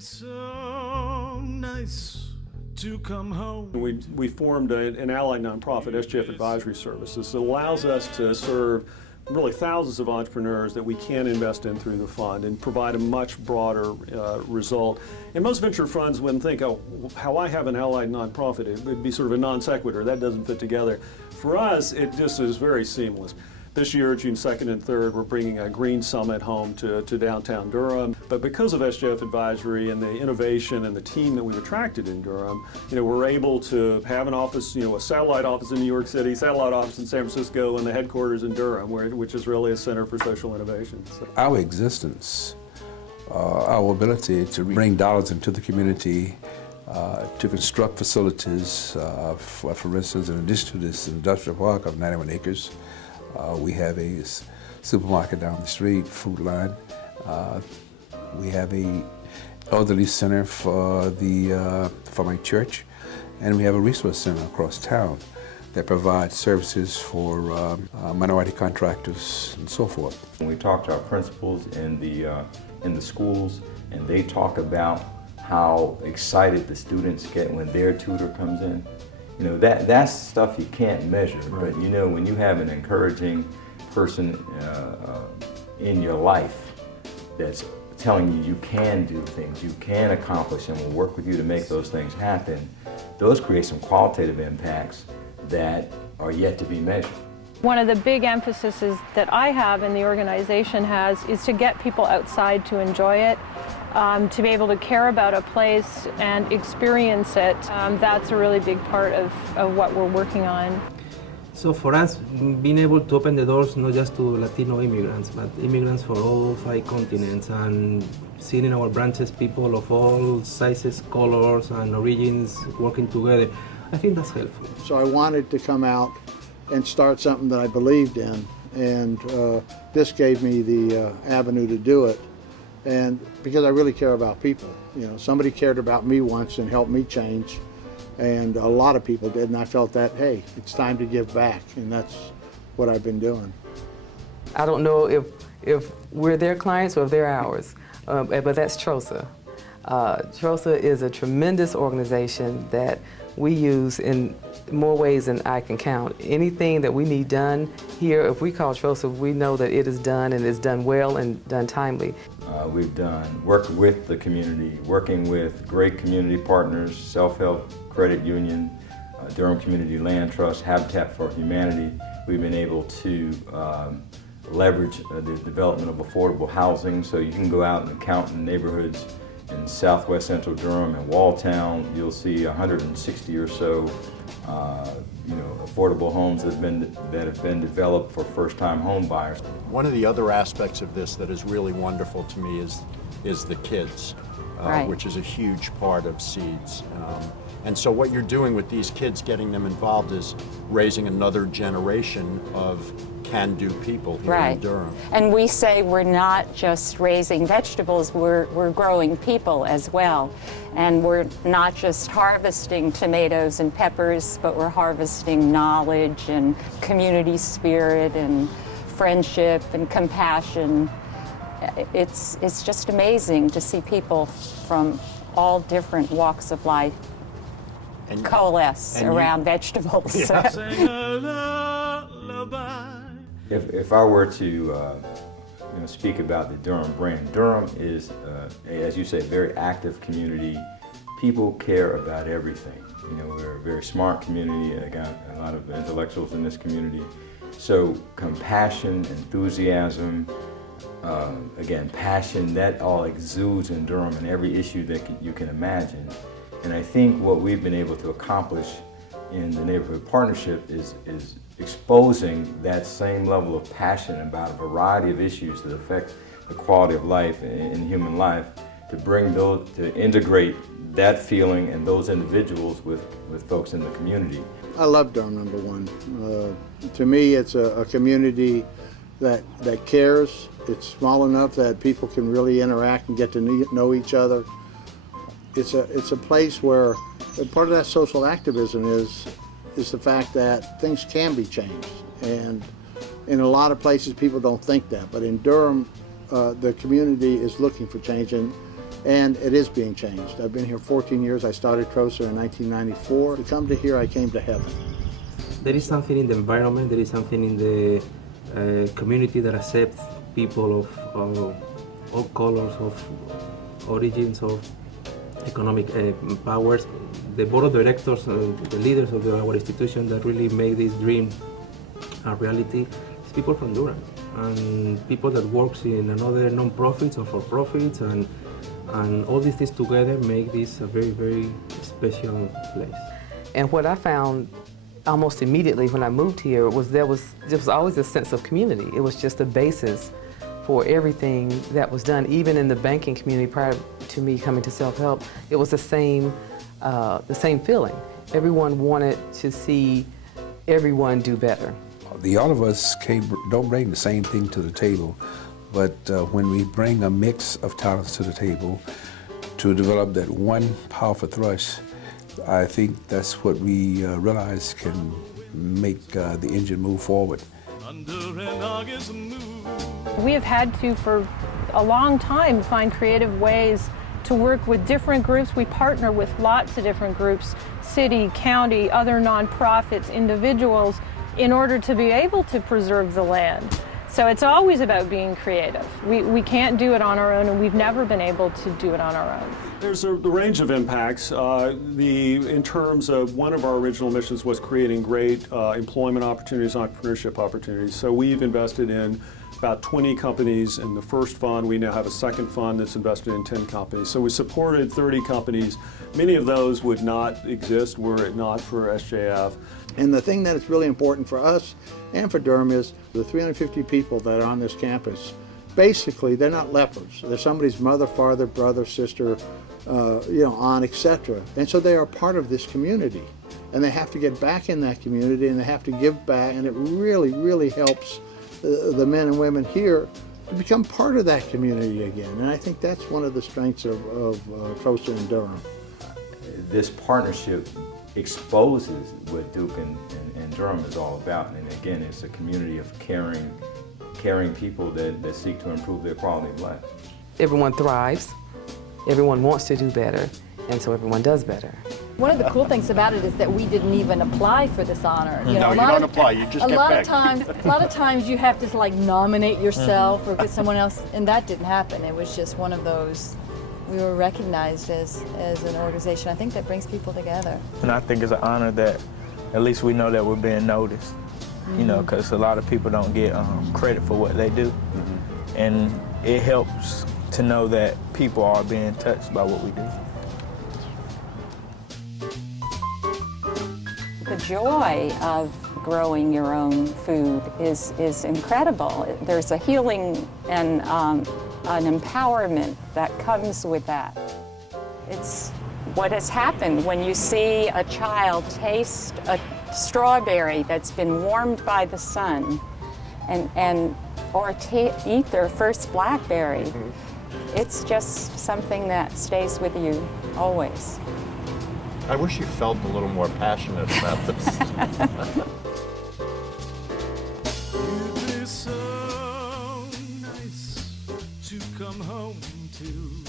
It's so nice to come home. We formed an allied nonprofit, SGF Advisory Services, that allows us to serve really thousands of entrepreneurs that we can invest in through the fund and provide a much broader result. And most venture funds wouldn't think, oh, how I have an allied nonprofit, it would be sort of a non sequitur, that doesn't fit together. For us, it just is very seamless. This year, June 2nd and 3rd, we're bringing a Green Summit home to downtown Durham. But because of SGF Advisory and the innovation and the team that we've attracted in Durham, we're able to have an office, a satellite office in New York City, satellite office in San Francisco, and the headquarters in Durham, which is really a center for social innovation. So. Our existence, our ability to bring dollars into the community, to construct facilities, for instance, in addition to this industrial park of 91 acres, we have a supermarket down the street, Food Line. We have a elderly center for my church, and we have a resource center across town that provides services for minority contractors and so forth. When we talk to our principals in the schools, and they talk about how excited the students get when their tutor comes in. That's stuff you can't measure, right. But when you have an encouraging person in your life that's telling you can do things, you can accomplish, and will work with you to make those things happen, those create some qualitative impacts that are yet to be measured. One of the big emphases that I have and the organization has is to get people outside to enjoy it, to be able to care about a place and experience it. That's a really big part of what we're working on. So for us, being able to open the doors not just to Latino immigrants, but immigrants for all 5 continents, and seeing in our branches people of all sizes, colors, and origins working together, I think that's helpful. So I wanted to come out and start something that I believed in, and this gave me the avenue to do it. And because I really care about people, somebody cared about me once and helped me change, and a lot of people did, and I felt that, hey, it's time to give back, and that's what I've been doing. I don't know if we're their clients or if they're ours, but that's TROSA. TROSA is a tremendous organization that we use in more ways than I can count. Anything that we need done here, if we call TROSA, we know that it is done, and it's done well and done timely. We've worked with the community, working with great community partners, Self-Help Credit Union, Durham Community Land Trust, Habitat for Humanity. We've been able to leverage the development of affordable housing, so you can go out and count in neighborhoods in southwest central Durham and Walltown. You'll see 160 or so affordable homes that have been developed for first-time home buyers. One of the other aspects of this that is really wonderful to me is the kids, right. Which is a huge part of SEEDS. And so what you're doing with these kids, getting them involved, is raising another generation of can-do people here right. in Durham. And we say we're not just raising vegetables, we're growing people as well. And we're not just harvesting tomatoes and peppers, but we're harvesting knowledge and community spirit and friendship and compassion. It's just amazing to see people from all different walks of life coalesce around vegetables. Yeah. If I were to speak about the Durham brand, Durham is, as you say, a very active community. People care about everything. We're a very smart community. I got a lot of intellectuals in this community. So compassion, enthusiasm, again, passion, that all exudes in Durham in every issue that you can imagine. And I think what we've been able to accomplish in the Neighborhood Partnership is exposing that same level of passion about a variety of issues that affect the quality of life in human life, to integrate that feeling and those individuals with folks in the community. I love Durham, number one. To me, it's a community that cares. It's small enough that people can really interact and get to know each other. It's a place where part of that social activism is the fact that things can be changed. And in a lot of places, people don't think that. But in Durham, the community is looking for change. And and it is being changed. I've been here 14 years. I started TROSA in 1994. To come to here, I came to heaven. There is something in the environment, there is something in the community that accepts people of all colors, of origins, of economic powers. The board of directors, the leaders of our institution that really make this dream a reality is people from Durham and people that works in another non-profits or for-profits, and all these things together make this a very, very special place. And what I found almost immediately when I moved here was there was always a sense of community. It was just a basis for everything that was done, even in the banking community prior to me coming to self-help. It was the same feeling. Everyone wanted to see everyone do better. All of us don't bring the same thing to the table, but when we bring a mix of talents to the table to develop that one powerful thrust, I think that's what we realize can make the engine move forward. Under an August moon. We have had to, for a long time, find creative ways to work with different groups. We partner with lots of different groups, city, county, other nonprofits, individuals, in order to be able to preserve the land. So it's always about being creative. We can't do it on our own, and we've never been able to do it on our own. There's the range of impacts. In terms of one of our original missions was creating great employment opportunities, entrepreneurship opportunities. So we've invested in about 20 companies in the first fund. We now have a second fund that's invested in 10 companies. So we supported 30 companies. Many of those would not exist were it not for SJF. And the thing that is really important for us and for Durham is the 350 people that are on this campus. Basically, they're not lepers. They're somebody's mother, father, brother, sister, aunt, etc. And so they are part of this community. And they have to get back in that community, and they have to give back, and it really, really helps the men and women here to become part of that community again. And I think that's one of the strengths of TROSA and Durham. This partnership exposes what Duke and Durham is all about. And again, it's a community of caring people that seek to improve their quality of life. Everyone thrives, everyone wants to do better, and so everyone does better. One of the cool things about it is that we didn't even apply for this honor. No, you don't apply, you just get picked. A lot of times you have to like nominate yourself or get someone else, and that didn't happen. It was just one of those, we were recognized as an organization. I think that brings people together. And I think it's an honor that at least we know that we're being noticed, you know, because a lot of people don't get credit for what they do. And it helps to know that people are being touched by what we do. The joy of growing your own food is incredible. There's a healing and an empowerment that comes with that. It's what has happened when you see a child taste a strawberry that's been warmed by the sun or eat their first blackberry. It's just something that stays with you always. I wish you felt a little more passionate about this. It'd be so nice to come home to.